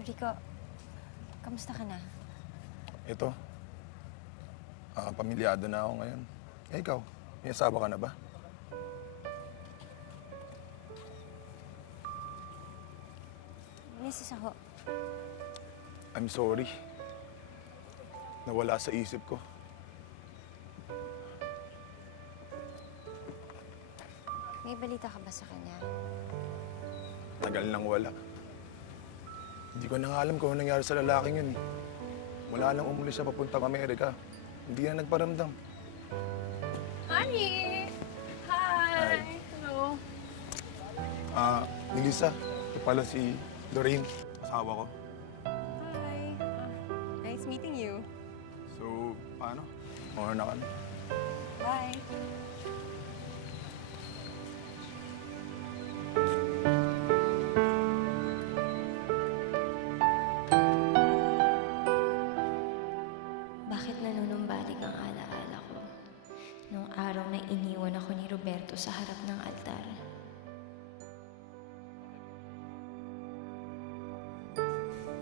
Rico, kamusta ka na? Ito. Pamilyado na ako ngayon. Eh, ikaw, may asawa ka na ba? Misis ako. I'm sorry. Nawala sa isip ko. May balita ka ba sa kanya? Tagal nang wala. Hindi ko na nga alam kung ano nangyari sa lalaking yun. Wala nang umuwi siya papuntang Amerika. Hindi na nagparamdam. Honey! Hi! Hello. Melissa, ito pala si Lorraine, asawa ko. Hi. Nice meeting you. So, paano? Mauna na kami. Bye. Bakit nanunumbalik ang alaala ko nung araw na iniwan ako ni Roberto sa harap ng altar?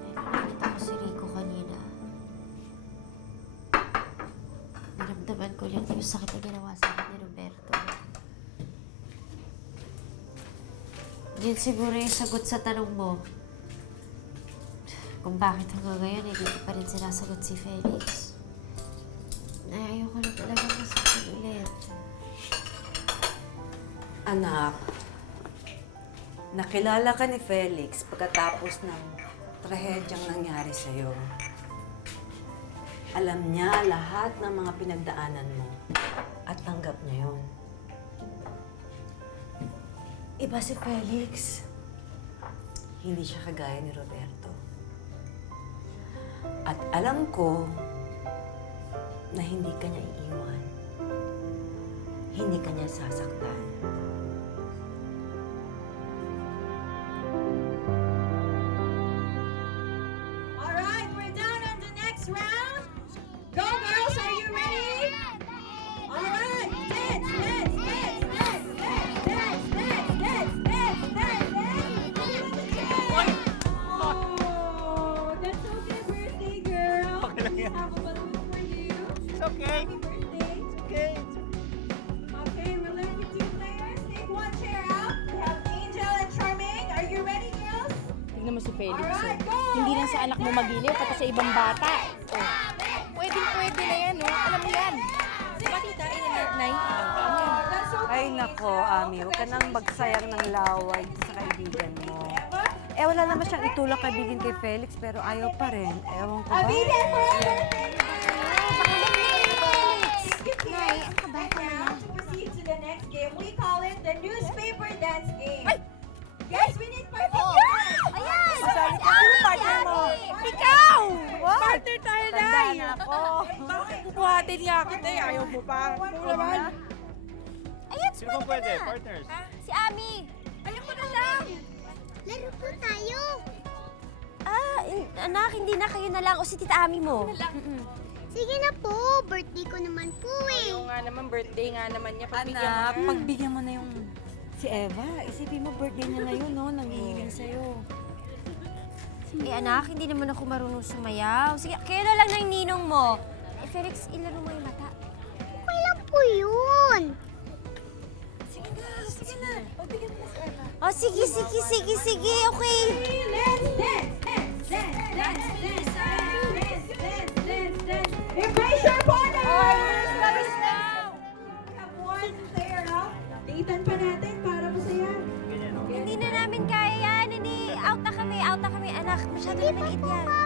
May pinakita ko si Rico kanina. Naramdaman ko lang yung sakit na ginawa sa akin ni Roberto. Yun siguro yung sagot sa tanong mo. Kung bakit hanggang ngayon hindi ko pa rin sinasagot si Felix. Ayoko na talaga masakit ulit. Anak, nakilala ka ni Felix pagkatapos ng trahedyang nangyari sa'yo. Alam niya lahat ng mga pinagdaanan mo at tanggap niya yun. Iba si Felix. Hindi siya kagaya ni Roberto. At alam ko na hindi ka niya iiwan. Hindi ka niya sasaktan. All right, we're down on the next round. Go, girls, are you ready? All right, dance, dance, dance, dance, dance, dance, dance, dance, dance, dance, dance. Oh, that's okay, birthday girl. Okay lang yan. We have a balloon for you. It's okay. Happy birthday. It's okay. Okay, we're left with 2 players. Take 1 chair out. We have Angel and Charmaine. Are you ready, girls? Tignan mo si Felix. All right, go. Hindi lang sa anak mo magiliw, pati sa ibang bata. Oh. Pwede na yan, no? Alam mo yan. Diba, tita? Nay? That's okay. Ay nako, Ami, huwag ka nang magsayang ng laway sa kaibigan mo. Eh, wala naman siyang itulak kaibigan kay Felix, pero ayaw pa rin. Ewan ko ba? Abigail forever! Nay, ang kabait naman Now, niya. to proceed to the next game, we call it the newspaper dance game. Guys, we need participants! Ayan! Masali ka, sino partner mo? Ikaw! What? Partner tayo, Tanda Nay! na ako. Bakit bubuhatin nga kita eh? Ayaw mo pa. Oo naman. Ayan, Sino bang pwede? Partners? si Ami! Ayoko na lang! Laro po tayo. Anak, hindi na kayo na lang. O si Tita Ami mo. Sige na po, birthday ko naman po eh. Oo nga naman, birthday nga naman niya. Pagbigyan Anak, mo nga. pagbigyan mo na yung si Eva. Isipin mo, birthday niya ngayon, no? Nangihiling sa'yo. Eh anak, hindi naman ako marunong sumayaw. Sige, kayo na lang ng ninong mo. Eh Felix, ilaro mo yung mata. Okay lang po yun. Oh, sige, okay. Let's dance, dance, dance, dance, dance, dance, dance, dance, dance. Embrace your partner! We have 1 player out. Tingnan pa natin para masaya. Ganyan, no? Hindi na namin kaya yan. Hindi, out na kami, anak. Masyado na maliit yan.